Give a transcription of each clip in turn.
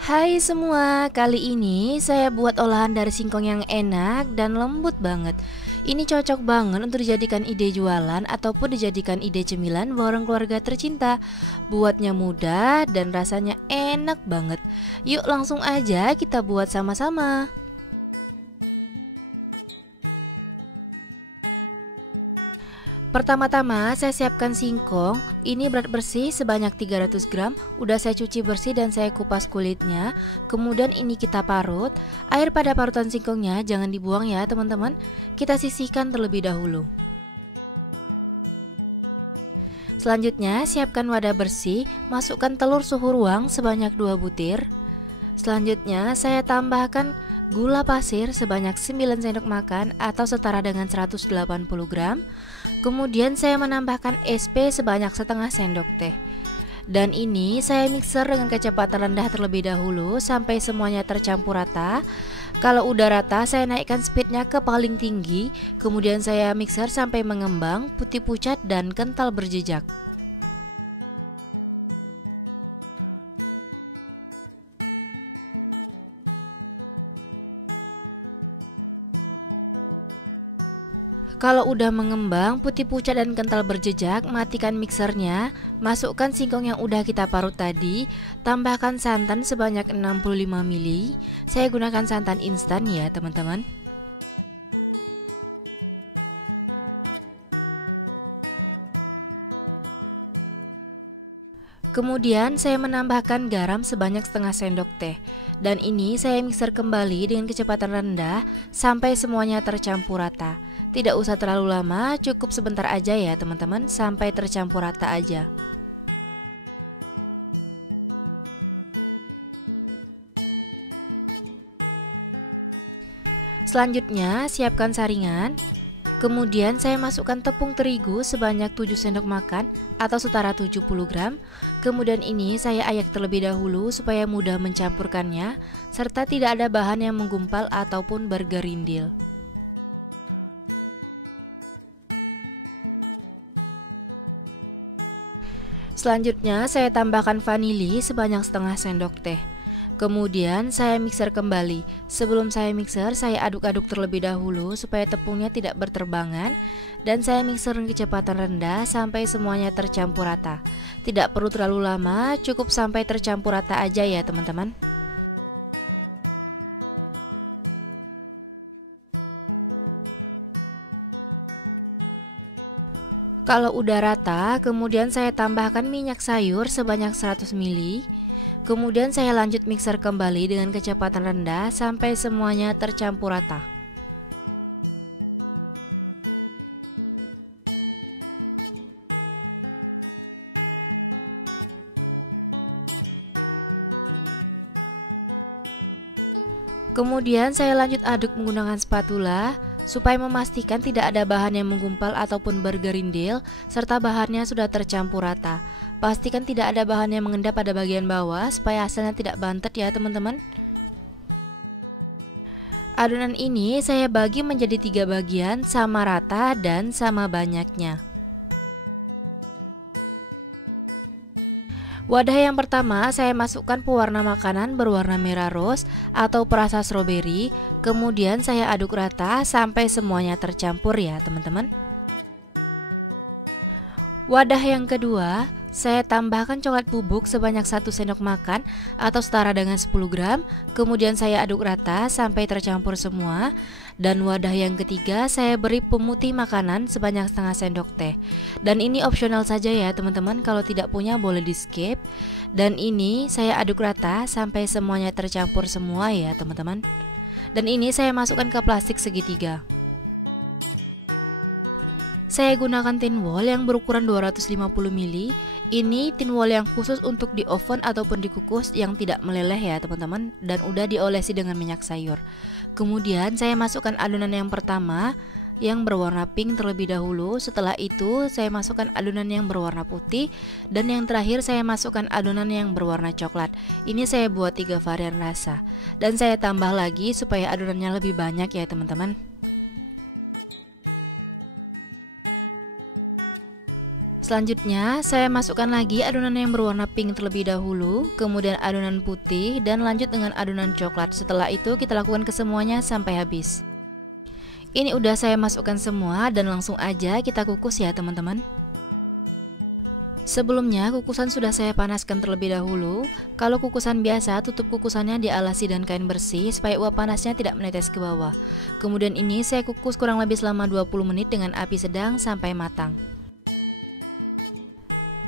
Hai semua, kali ini saya buat olahan dari singkong yang enak dan lembut banget. Ini cocok banget untuk dijadikan ide jualan ataupun dijadikan ide cemilan bareng keluarga tercinta. Buatnya mudah dan rasanya enak banget. Yuk langsung aja kita buat sama-sama. Pertama-tama saya siapkan singkong. Ini berat bersih sebanyak 300 gram. Udah saya cuci bersih dan saya kupas kulitnya. Kemudian ini kita parut. Air pada parutan singkongnya jangan dibuang ya teman-teman. Kita sisihkan terlebih dahulu. Selanjutnya siapkan wadah bersih. Masukkan telur suhu ruang sebanyak 2 butir. Selanjutnya saya tambahkan gula pasir sebanyak 9 sendok makan atau setara dengan 180 gram. Kemudian saya menambahkan SP sebanyak setengah sendok teh. Dan ini saya mixer dengan kecepatan rendah terlebih dahulu sampai semuanya tercampur rata. Kalau udah rata saya naikkan speednya ke paling tinggi. Kemudian saya mixer sampai mengembang, putih pucat dan kental berjejak. Kalau udah mengembang, putih pucat dan kental berjejak, matikan mixernya. Masukkan singkong yang udah kita parut tadi. Tambahkan santan sebanyak 65 ml. Saya gunakan santan instan ya teman-teman. Kemudian saya menambahkan garam sebanyak setengah sendok teh. Dan ini saya mixer kembali dengan kecepatan rendah sampai semuanya tercampur rata. Tidak usah terlalu lama, cukup sebentar aja ya teman-teman, sampai tercampur rata aja. Selanjutnya siapkan saringan. Kemudian saya masukkan tepung terigu sebanyak 7 sendok makan atau setara 70 gram. Kemudian ini saya ayak terlebih dahulu supaya mudah mencampurkannya serta tidak ada bahan yang menggumpal ataupun bergerindil. Selanjutnya saya tambahkan vanili sebanyak setengah sendok teh. Kemudian saya mixer kembali. Sebelum saya mixer, saya aduk-aduk terlebih dahulu supaya tepungnya tidak berterbangan. Dan saya mixer dengan kecepatan rendah sampai semuanya tercampur rata. Tidak perlu terlalu lama, cukup sampai tercampur rata aja ya teman-teman. Kalau udah rata, kemudian saya tambahkan minyak sayur sebanyak 100 ml. Kemudian saya lanjut mixer kembali dengan kecepatan rendah sampai semuanya tercampur rata. Kemudian saya lanjut aduk menggunakan spatula supaya memastikan tidak ada bahan yang menggumpal ataupun bergerindil serta bahannya sudah tercampur rata. Pastikan tidak ada bahan yang mengendap pada bagian bawah supaya hasilnya tidak bantet ya teman-teman. Adonan ini saya bagi menjadi 3 bagian sama rata dan sama banyaknya. Wadah yang pertama saya masukkan pewarna makanan berwarna merah rose atau perasa stroberi. Kemudian saya aduk rata sampai semuanya tercampur ya teman-teman. Wadah yang kedua saya tambahkan coklat bubuk sebanyak 1 sendok makan atau setara dengan 10 gram. Kemudian saya aduk rata sampai tercampur semua. Dan wadah yang ketiga saya beri pemutih makanan sebanyak setengah sendok teh. Dan ini opsional saja ya teman-teman, kalau tidak punya boleh di skip. Dan ini saya aduk rata sampai semuanya tercampur semua ya teman-teman. Dan ini saya masukkan ke plastik segitiga. Saya gunakan tin wall yang berukuran 250 ml. Ini tin wall yang khusus untuk di oven ataupun dikukus yang tidak meleleh ya teman-teman, dan udah diolesi dengan minyak sayur. Kemudian saya masukkan adonan yang pertama yang berwarna pink terlebih dahulu. Setelah itu saya masukkan adonan yang berwarna putih, dan yang terakhir saya masukkan adonan yang berwarna coklat. Ini saya buat 3 varian rasa, dan saya tambah lagi supaya adonannya lebih banyak ya teman-teman. Selanjutnya saya masukkan lagi adonan yang berwarna pink terlebih dahulu, kemudian adonan putih, dan lanjut dengan adonan coklat. Setelah itu kita lakukan kesemuanya sampai habis. Ini udah saya masukkan semua dan langsung aja kita kukus ya teman-teman. Sebelumnya kukusan sudah saya panaskan terlebih dahulu. Kalau kukusan biasa, tutup kukusannya dialasi dengan kain bersih supaya uap panasnya tidak menetes ke bawah. Kemudian ini saya kukus kurang lebih selama 20 menit dengan api sedang sampai matang.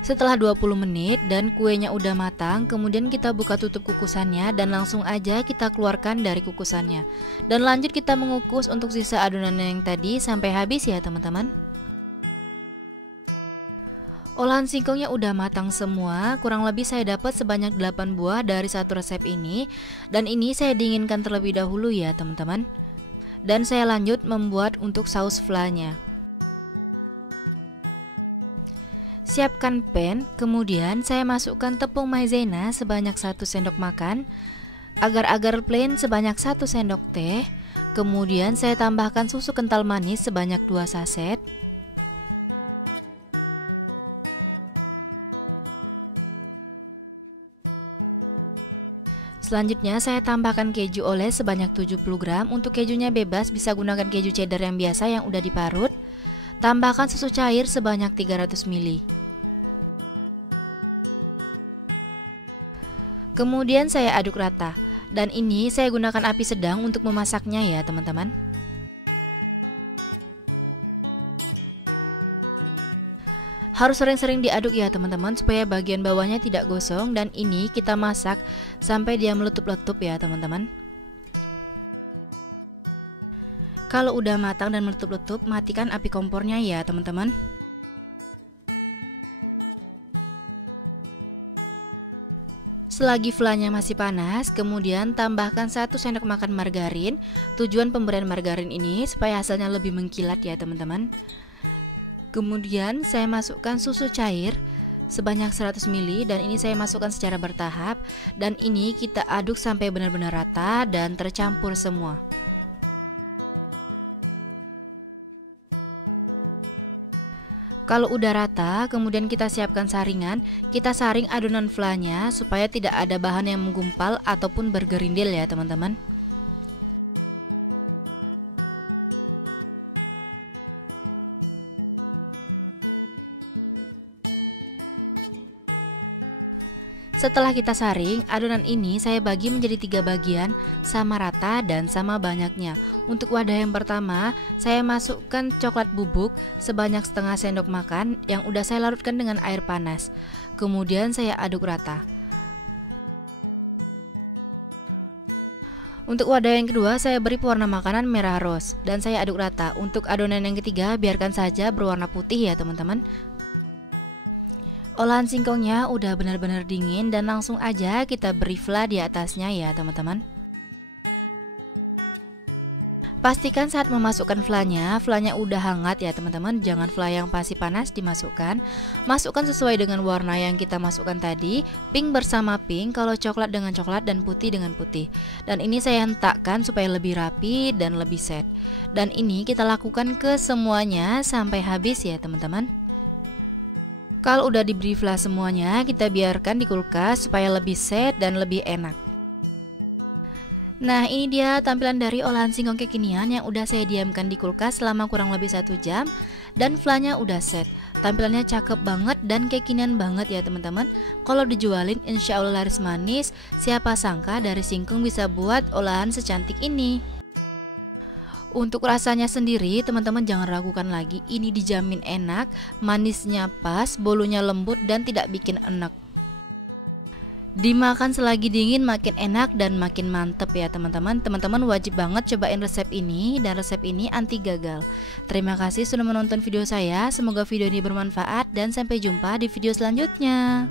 Setelah 20 menit dan kuenya udah matang, kemudian kita buka tutup kukusannya dan langsung aja kita keluarkan dari kukusannya. Dan lanjut kita mengukus untuk sisa adonan yang tadi sampai habis ya teman-teman. Olahan singkongnya udah matang semua, kurang lebih saya dapat sebanyak 8 buah dari satu resep ini. Dan ini saya dinginkan terlebih dahulu ya teman-teman. Dan saya lanjut membuat untuk saus flanya. Siapkan pan, kemudian saya masukkan tepung maizena sebanyak 1 sendok makan, agar-agar plain sebanyak 1 sendok teh, kemudian saya tambahkan susu kental manis sebanyak 2 saset, selanjutnya saya tambahkan keju oles sebanyak 70 gram, untuk kejunya bebas bisa gunakan keju cheddar yang biasa yang udah diparut, tambahkan susu cair sebanyak 300 ml. Kemudian saya aduk rata, dan ini saya gunakan api sedang untuk memasaknya ya teman-teman. Harus sering-sering diaduk ya teman-teman supaya bagian bawahnya tidak gosong, dan ini kita masak sampai dia meletup-letup ya teman-teman. Kalau udah matang dan meletup-letup, matikan api kompornya ya teman-teman. Selagi flanya masih panas, kemudian tambahkan 1 sendok makan margarin. Tujuan pemberian margarin ini supaya hasilnya lebih mengkilat ya teman-teman. Kemudian saya masukkan susu cair sebanyak 100 ml, dan ini saya masukkan secara bertahap. Dan ini kita aduk sampai benar-benar rata dan tercampur semua. Kalau udah rata, kemudian kita siapkan saringan. Kita saring adonan flanya supaya tidak ada bahan yang menggumpal ataupun bergerindil ya teman-teman. Setelah kita saring, adonan ini saya bagi menjadi 3 bagian, sama rata dan sama banyaknya. Untuk wadah yang pertama, saya masukkan coklat bubuk sebanyak setengah sendok makan yang udah saya larutkan dengan air panas. Kemudian saya aduk rata. Untuk wadah yang kedua, saya beri pewarna makanan merah rose dan saya aduk rata. Untuk adonan yang ketiga, biarkan saja berwarna putih ya teman-teman. Olahan singkongnya udah benar-benar dingin dan langsung aja kita beri fla di atasnya ya teman-teman. Pastikan saat memasukkan flanya udah hangat ya teman-teman. Jangan fla yang masih panas dimasukkan. Masukkan sesuai dengan warna yang kita masukkan tadi. Pink bersama pink, kalau coklat dengan coklat, dan putih dengan putih. Dan ini saya hentakkan supaya lebih rapi dan lebih set. Dan ini kita lakukan ke semuanya sampai habis ya teman-teman. Kalau udah diberi fla semuanya, kita biarkan di kulkas supaya lebih set dan lebih enak. Nah, ini dia tampilan dari olahan singkong kekinian yang udah saya diamkan di kulkas selama kurang lebih 1 jam. Dan flanya udah set. Tampilannya cakep banget dan kekinian banget ya teman-teman. Kalau dijualin insya Allah laris manis. Siapa sangka dari singkong bisa buat olahan secantik ini. Untuk rasanya sendiri teman-teman jangan ragukan lagi, ini dijamin enak, manisnya pas, bolunya lembut dan tidak bikin enek. Dimakan selagi dingin makin enak dan makin mantep ya teman-teman. Teman-teman wajib banget cobain resep ini, dan resep ini anti gagal. Terima kasih sudah menonton video saya, semoga video ini bermanfaat dan sampai jumpa di video selanjutnya.